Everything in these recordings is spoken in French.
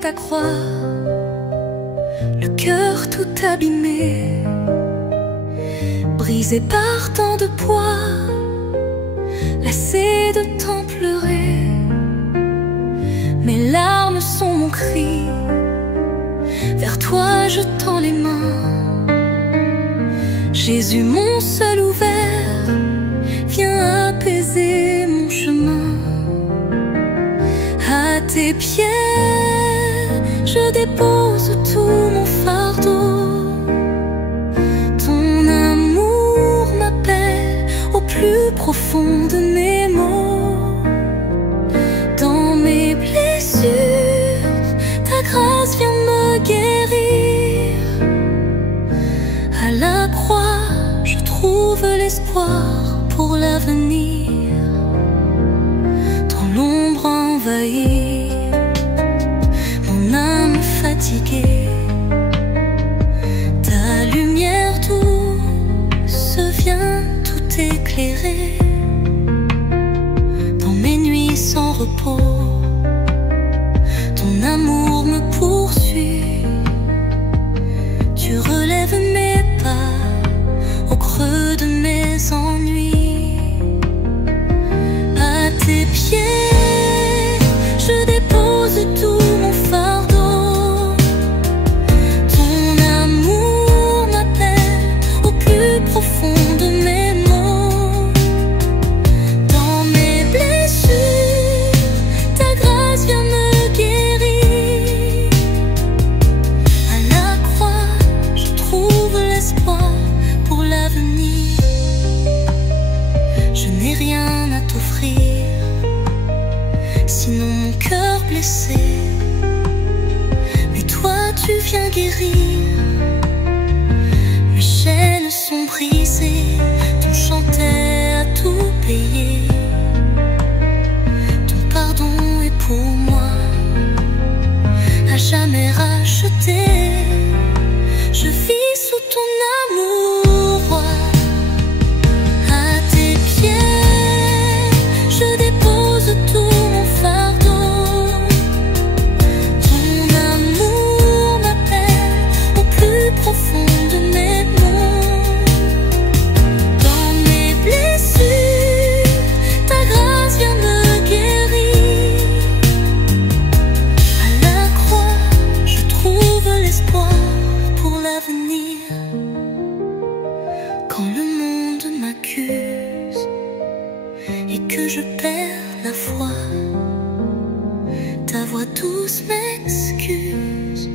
ta croix, le cœur tout abîmé, brisé par tant de poids, lassé de tant pleurer. Mes larmes sont mon cri, vers toi je tends les mains. Jésus, mon seul ouvert, viens apaiser mon chemin. À tes pieds, je dépose tout mon fardeau. Ton amour m'appelle au plus profond de mes maux. Dans mes blessures, ta grâce vient me guérir. À la croix, je trouve l'espoir pour l'avenir. Dans l'ombre envahie, mon âme fatiguée, ta lumière douce vient tout éclairer. Dans mes nuits sans repos, ton amour me poursuit. Tu relèves mes pas au creux de mes ennuis. À tes pieds, je dépose tout mon fardeau. Ton amour m'appelle au plus profond de mes maux. Dans mes blessures, ta grâce vient me guérir. À la croix, je trouve l'espoir pour l'avenir. Je n'ai rien à t'offrir, sinon mon cœur blessé. Mais toi tu viens guérir. Mes chaînes sont brisées, ton chanter a tout payé. Ton pardon est pour moi, à jamais racheté. Je vis sous ton amour, roi. À tes pieds, je dépose tout mon fardeau. Ton amour m'appelle au plus profond de mes maux. Dans mes blessures, ta grâce vient me guérir. À la croix, je trouve l'espoir pour l'avenir. Quand le monde m'accuse et que je perds la foi, ta voix douce m'excuse.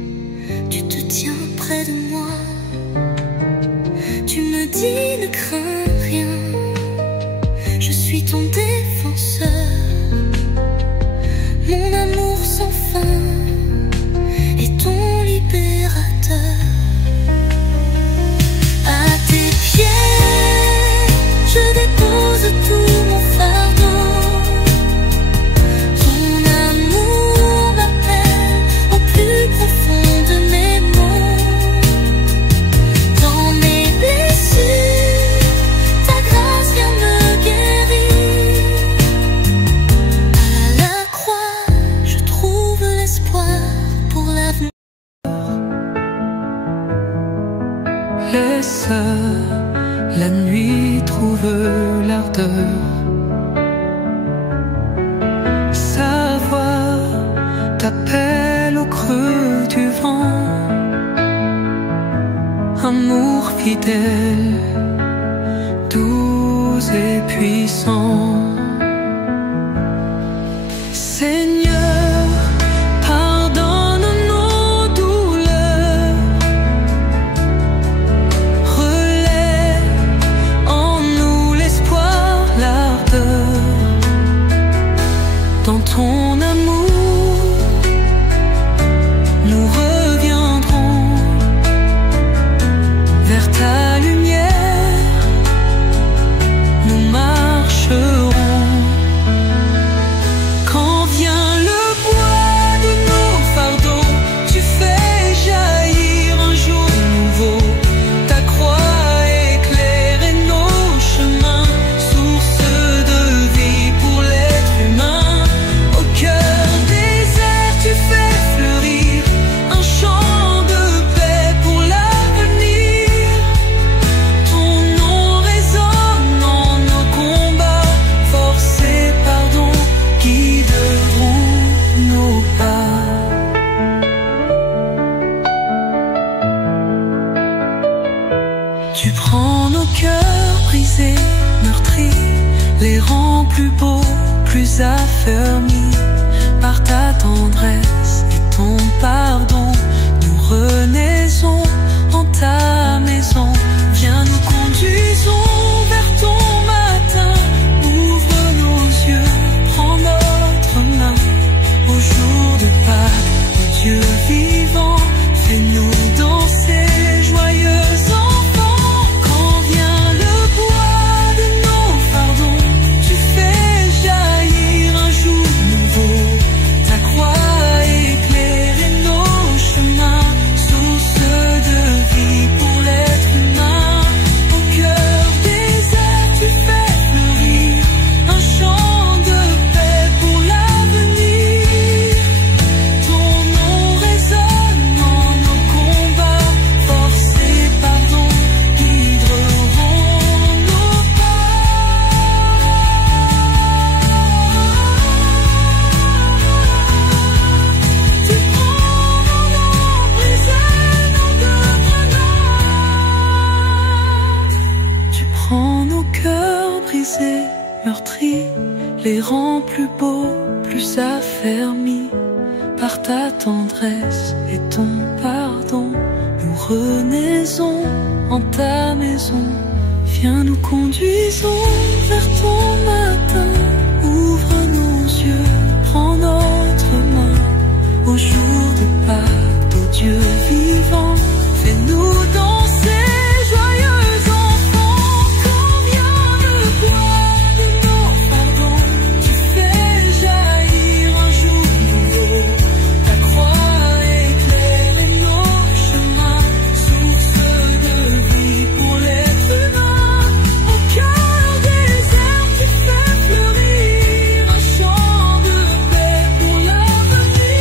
Tu te tiens près de moi. Tu me dis ne crains rien, je suis ton défenseur. Mon amour sans fin est ton libérateur. À tes pieds, je dépose tout mon fardeau. Ton amour m'appelle au plus profond de mes maux. Dans mes blessures, ta grâce vient me guérir. À la croix, je trouve l'espoir pour l'avenir. Laisse la nuit trouve l'ardeur. Sa voix t'appelle au creux du vent. Amour fidèle, doux et puissant. Seigneur, pardonne nos douleurs. Relève en nous l'espoir, l'ardeur. Dans ton amour, nous reviendrons vers ta lumière. Nous marcherons. Tu prends nos cœurs brisés, meurtris, les rends plus beaux, plus affermis. Par ta tendresse et ton pardon, nous renaissons en ta maison. Viens, nous conduisons vers ton matin. Ouvre nos yeux, prends notre main. Au jour de Pâques, le Dieu vivant, fais-nous danser, joyeux enfants. Quand vient le bois de nos fardons, tu fais jaillir un jour nouveau. Ta croix éclairer nos chemins, source de vie pour l'être humain. Au cœur désert, tu fais fleurir un champ de paix pour l'avenir. Ton nom résonne en nos combats, force et pardon guideront nos pas. Tu prends nos noms brisés, nos devenants. Tu prends nos cœurs brisés, meurtris, les rends plus beaux, plus affermis. Par ta tendresse et ton pardon, nous renaissons en ta maison. Viens, nous conduisons vers ton matin. Ouvre nos yeux, prends notre main. Au jour de Pâques, ô Dieu vivant, fais-nous danser, joyeux enfants. Quand vient le bois de nos pardons, tu fais jaillir un jour nouveau. Ta croix éclaire nos chemins, source de vie pour l'être humain. Au cœur désert, tu fais fleurir un champ de paix pour l'avenir.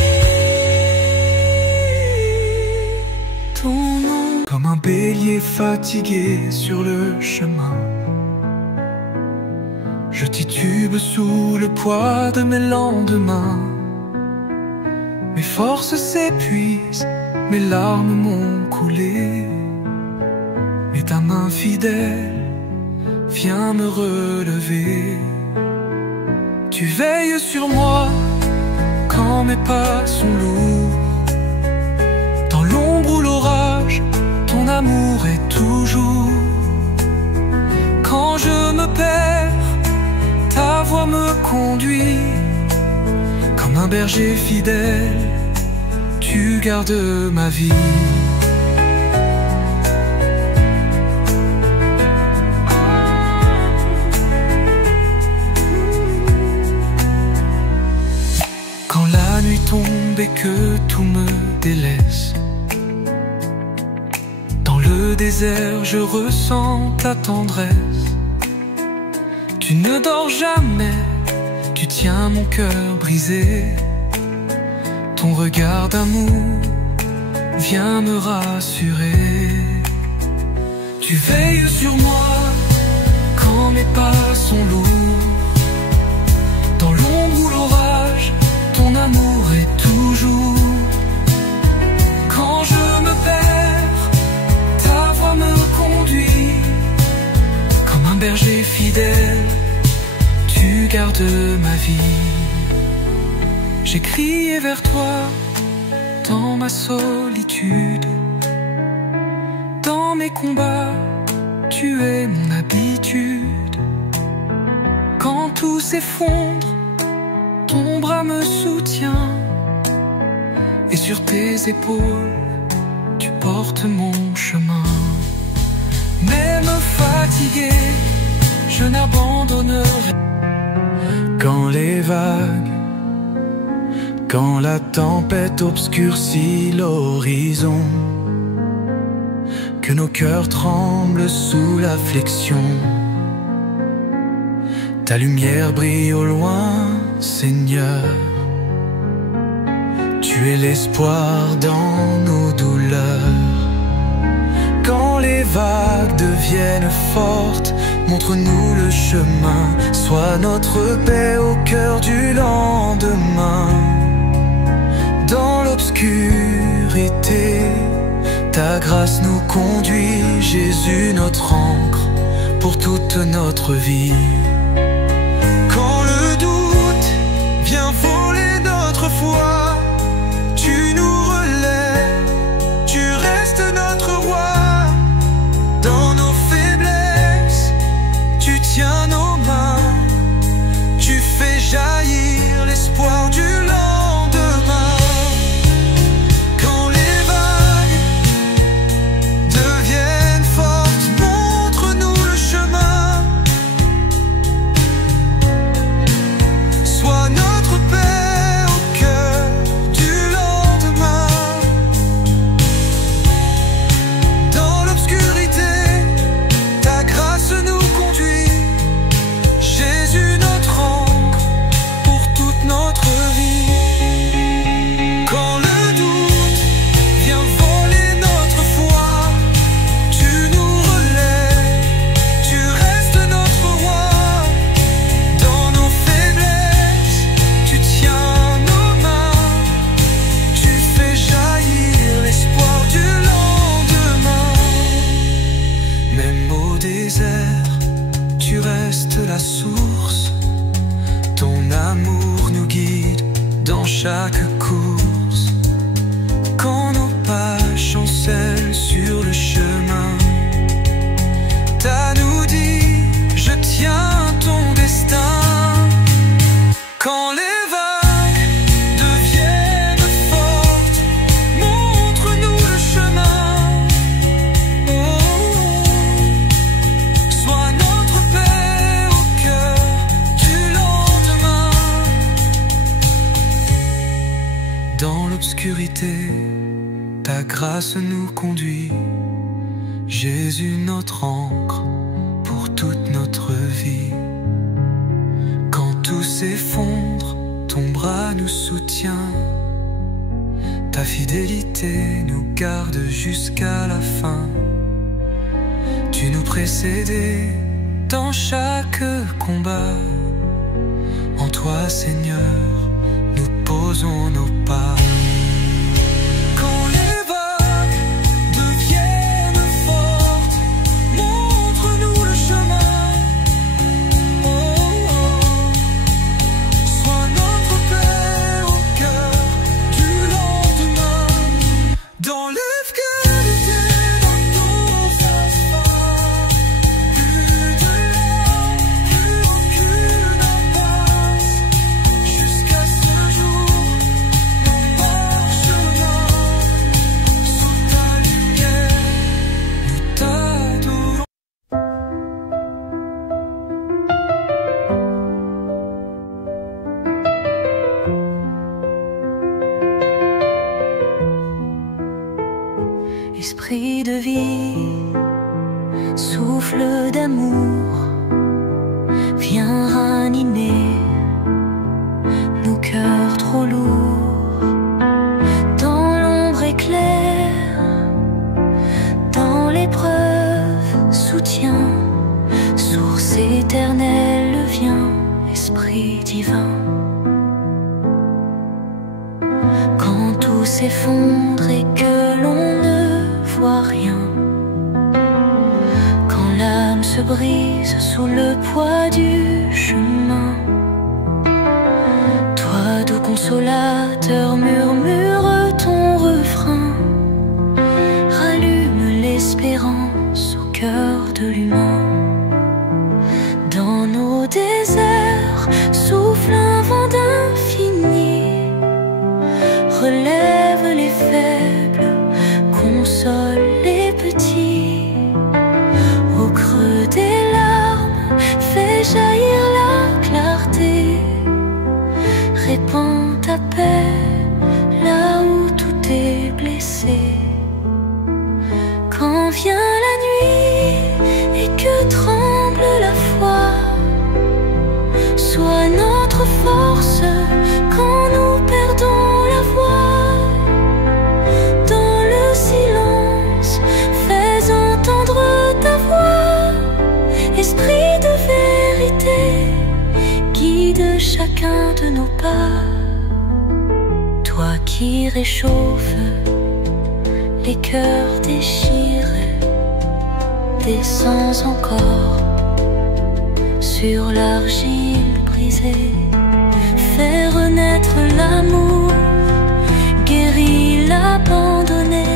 Ton nom Comme un bélier fatigué sur le chemin, je titube sous le poids de mes lendemains. Mes forces s'épuisent, mes larmes m'ont coulé. Mais ta main fidèle vient me relever. Tu veilles sur moi quand mes pas sont lourds. Dans l'ombre ou l'orage, ton amour est toujours. Quand je me perds, ta voix me conduit. Comme un berger fidèle, tu gardes ma vie. Quand la nuit tombe et que tout me délaisse, dans le désert je ressens ta tendresse. Tu ne dors jamais, tu tiens mon cœur brisé. Ton regard d'amour vient me rassurer. Tu veilles sur moi quand mes pas sont lourds. Dans l'ombre ou l'orage, ton amour est toujours. Quand je me perds, ta voix me conduit. Comme un berger fidèle, tu gardes ma vie. J'ai crié vers toi dans ma solitude. Dans mes combats, tu es mon habitude. Quand tout s'effondre, ton bras me soutient. Et sur tes épaules, tu portes mon chemin. Même fatigué, je n'abandonnerai. Quand les vagues, quand la tempête obscurcit l'horizon, que nos cœurs tremblent sous l'affliction, ta lumière brille au loin, Seigneur. Tu es l'espoir dans nos douleurs. Quand les vagues deviennent fortes, montre-nous le chemin. Sois notre paix au cœur du lendemain. Dans l'obscurité, Ta grâce nous conduit, Jésus notre ancre, pour toute notre vie. Quand le doute vient voler notre foi, tu nous relèves, tu restes notre roi. Dans nos faiblesses, tu tiens nos mains, tu fais jaillir l'espoir du lendemain. Quand les vagues deviennent fortes, montre-nous le chemin. Sois notre paix au cœur du lendemain. Dans l'obscurité, ta grâce nous conduit, Jésus notre ancre pour toute notre vie. Quand le doute vient voler notre foi, tu nous relèves, tu restes notre roi. Dans nos faiblesses, tu tiens nos mains, tu fais jaillir l'espoir du lendemain. Même au désert, tu restes la source. Ton amour nous guide dans chaque course. Quand nos pas chancellent sur le chemin, t'as nous dit, je tiens ton destin. Quand les vagues deviennent fortes, montre-nous le chemin. Sois notre paix au cœur du lendemain. Dans l'obscurité, ta grâce nous conduit, Jésus notre ancre pour toute notre vie. Quand tout s'effondre, ton bras nous soutient, ta fidélité nous garde jusqu'à la fin. Tu nous précédais dans chaque combat. En toi, Seigneur, nous posons nos pas. Quand les vagues deviennent fortes, montre-nous le chemin. Sois notre paix au cœur du lendemain. Dans l'obscurité, dans nos asphalt, plus de larmes, plus aucune impasse. Jusqu'à ce jour, nous marchons sous ta lumière, nous t'adorons. Esprit de vie, souffle d'amour, viens ranimer nos cœurs trop lourds. Dans l'ombre éclair, dans l'épreuve, soutien, source éternelle, viens, Esprit divin. Quand tout s'effondre et que l'on ne voit rien, quand l'âme se brise sous le poids du chemin, toi, doux consolateur, murmure ton refrain, rallume l'espérance au cœur de l'humain. Dans nos déserts souffle un vent d'infini, relève les faibles, console les petits. Au creux des larmes, fais jaillir la clarté, répands ta paix là où tout est blessé. Quand vient la nuit et que tremble la foi, sois notre force quand nous perdons la voix. Dans le silence, fais entendre ta voix. Esprit de vérité, guide chacun de nos pas. Toi qui réchauffes les des cœurs déchirés, descends encore sur l'argile brisée. Fais renaître l'amour, guéris l'abandonné.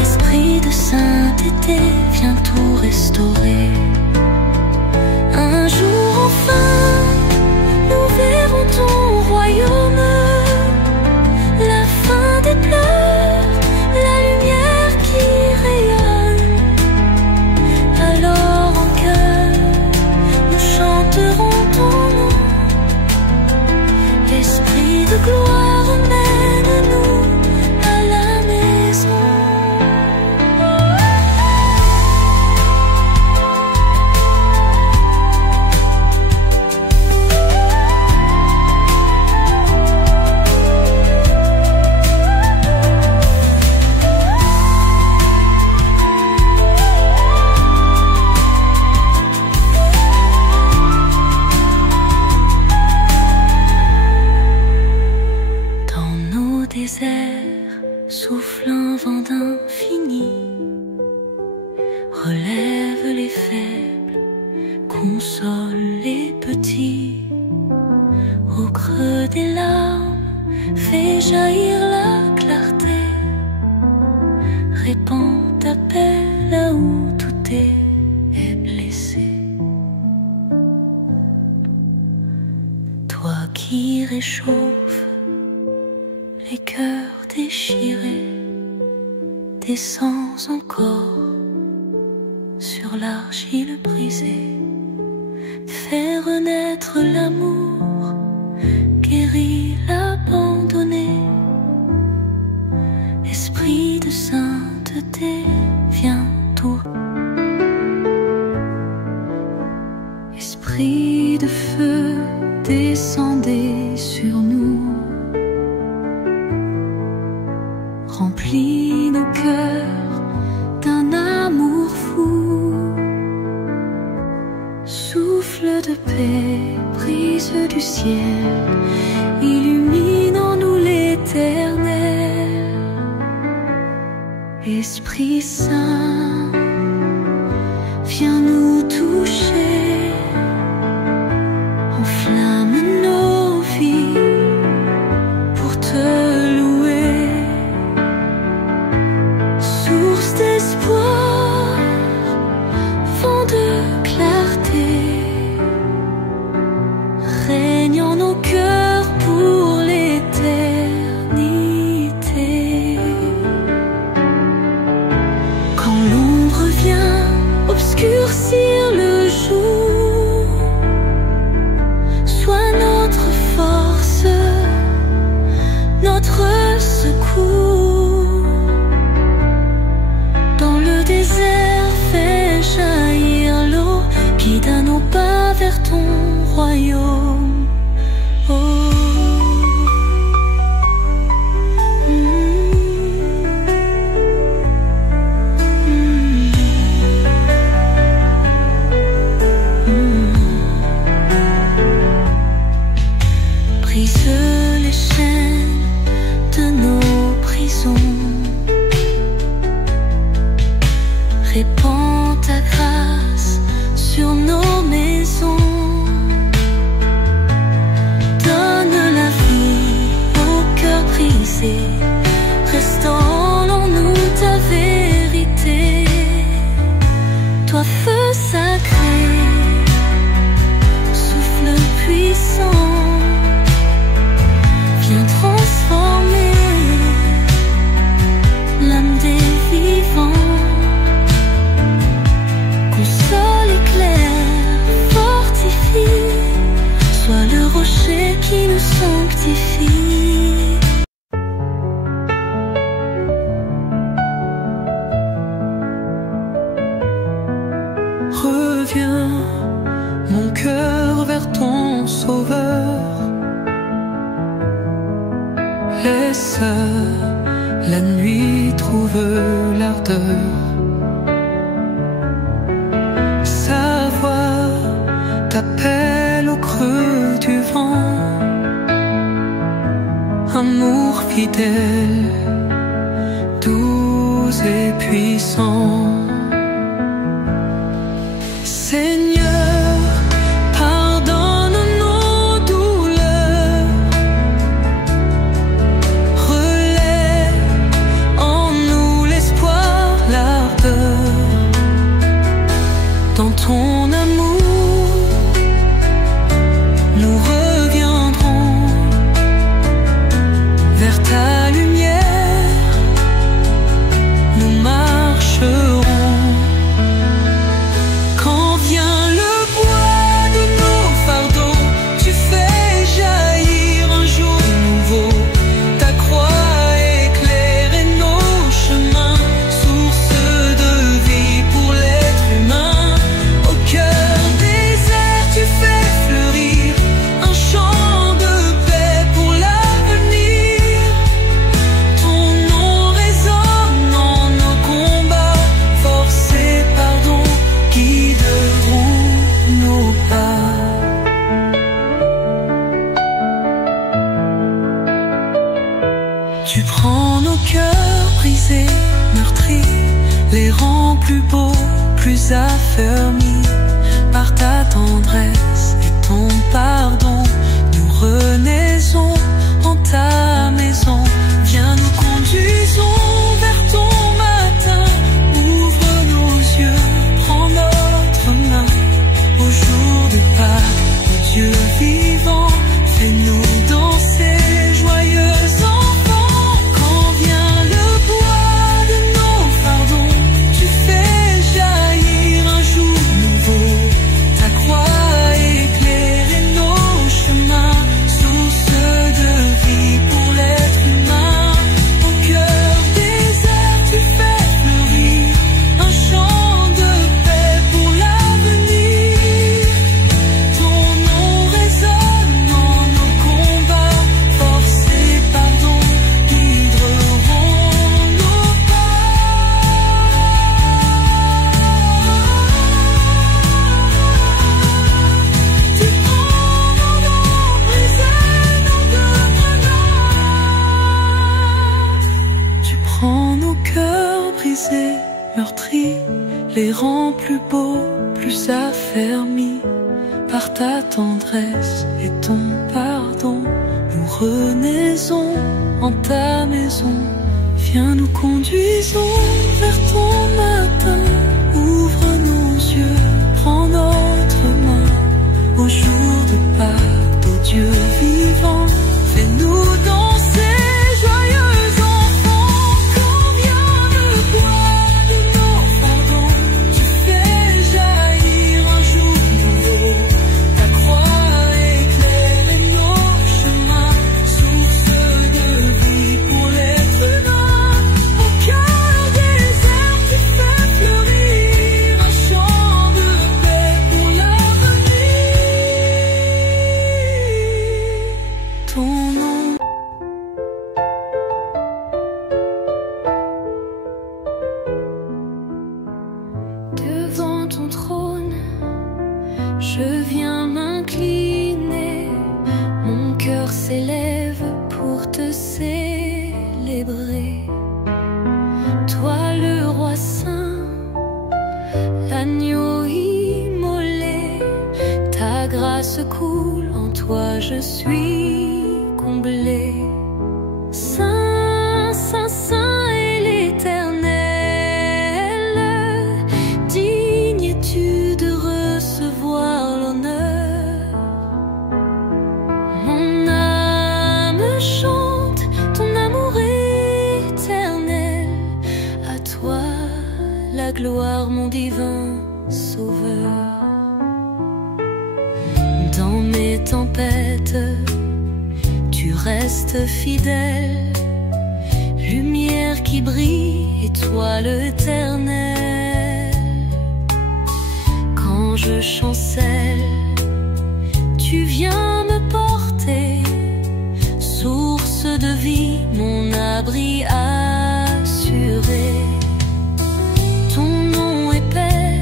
Esprit de sainteté, viens tout restaurer. Un jour enfin, nous verrons ton royaume, la fin des pleurs, la lumière qui rayonne. Alors en chœur, nous chanterons ton nom. Esprit de gloire, emmène-nous à la maison. Souffle un vent d'infini, relève les faibles, console les petits. Au creux des larmes, fais jaillir la clarté, répands ta paix là où tout est blessé. Toi qui réchauffes les cœurs déchirés, descends encore sur l'argile brisée. Fais renaître l'amour, guéris l'abandonné. Esprit de sainteté, viens tout. Esprit de feu, descendez sur nous. Remplis nos cœurs d'un amour fou. Souffle de paix, brise du ciel, illumine en nous l'éternel. Esprit Saint, viens nous toucher, enflamme nos vies pour te louer. Source d'espoir, vent de clarté, règne en nos cœurs pour l'éternité. Quand l'ombre vient obscurcir le jour, sois notre force, notre secours. Dans le désert, fais jaillir l'eau, guide à nos pas vers ton royaume. Oh. Brise les chaînes de nos prisons, répands ta grâce sur nos maisons. Donne la vie au cœur brisé, restaure en nous ta vérité. Toi feu sacré, souffle puissant, viens transformer l'âme des vivants. Console, éclaire, fortifie, sois le rocher qui nous sanctifie. Reviens, mon cœur, vers ton Sauveur. Laisse la nuit trouve l'ardeur. Sa voix t'appelle au creux du vent. Amour fidèle, doux et puissant. Seigneur, pardonne nos douleurs, relève en nous l'espoir, l'ardeur. Dans ton amour, nous reviendrons vers ta lumière, nous marcherons. Quand vient le bois de nos fardeaux, tu fais jaillir un jour nouveau. Ta croix éclaire nos chemins, source de vie pour l'être humain. Au cœur désert, tu fais fleurir un champ de paix pour l'avenir. Ton nom résonne en nos combats, force et pardon guideront nos pas. Tu prends nos cœurs brisés, meurtris, les rends plus beaux, plus affermis. Par ta tendresse et ton pardon, nous renaissons en ta maison. Viens, nous conduisons vers ton matin. Ouvre nos yeux, prends notre main. Au jour de Pâques, ô Dieu vivant, fais-nous danser, joyeux enfants. Quand vient le bois de nos fardeaux, tu fais jaillir un jour nouveau. Ta croix éclaire nos chemins, source de vie pour l'être humain. Au cœur désert, tu fais fleurir un champ de paix pour l'avenir. Ton nom résonne en nos combats, force et pardon guideront nos pas. Tu prends nos noms brisés, nos demeures. Tu prends nos cœurs brisés, meurtris, les rends plus beaux, plus affermis. Par ta tendresse et ton pardon, nous renaissons en ta maison. Viens, nous conduisons vers ton matin. Ouvre nos yeux, prends notre main. Au jour de Pâques, ô Dieu vivant, fais-nous danser, joyeux enfants. Quand vient le bois de nos fardeaux, tu fais jaillir un jour nouveau. Ta croix éclaire nos chemins, source de vie pour l'être humain. Au cœur désert, tu fais fleurir un champ de paix pour l'avenir. Ton nom. Devant ton trône, je viens m'incliner. Mon cœur s'élève pour te célébrer. Toi le roi saint, l'agneau immolé. Ta grâce coule, en toi je suis comblé. Saint, saint, saint est l'Éternel. Digne es-tu de recevoir l'honneur. Mon âme chante ton amour éternel. À toi la gloire, mon divin sauveur. Dans mes tempêtes, tu restes fidèle. Lumière qui brille, étoile éternelle. Quand je chancelle, tu viens me porter. Source de vie, mon abri assuré. Ton nom est paix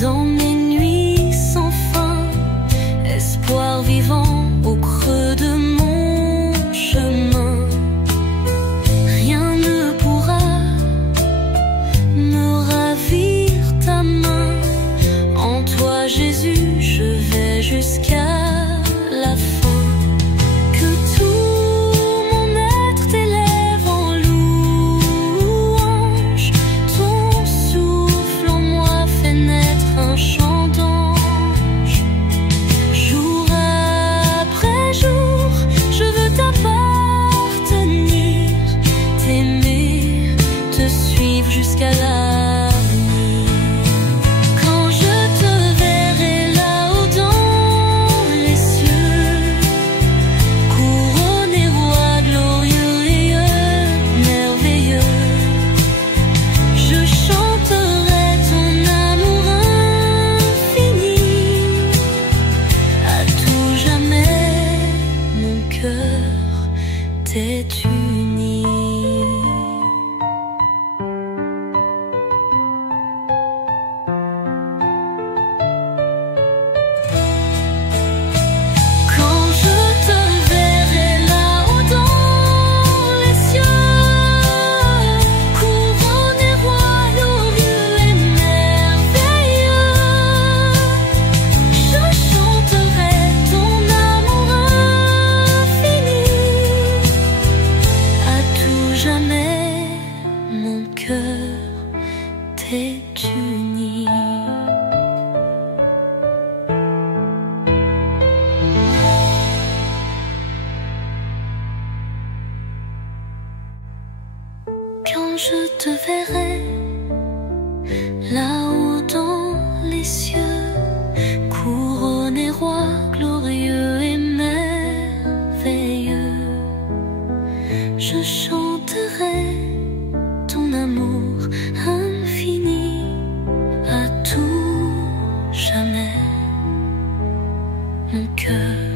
dans mes nuits sans fin. Espoir vivant au creux de mon chemin. Rien ne jusqu'à la nuit. Quand je te verrai là-haut dans les cieux, couronné roi glorieux, rayeux, merveilleux, je chanterai ton amour infini. À tout jamais, mon cœur t'est uni. Quand je te verrai là-haut dans les cieux, couronné roi glorieux et merveilleux, je chanterai ton amour infini. À tout jamais, mon cœur t'est uni. Quand je te verrai là-haut dans les cieux, couronné roi glorieux et merveilleux, je chanterai ton amour infini. À tout jamais, mon cœur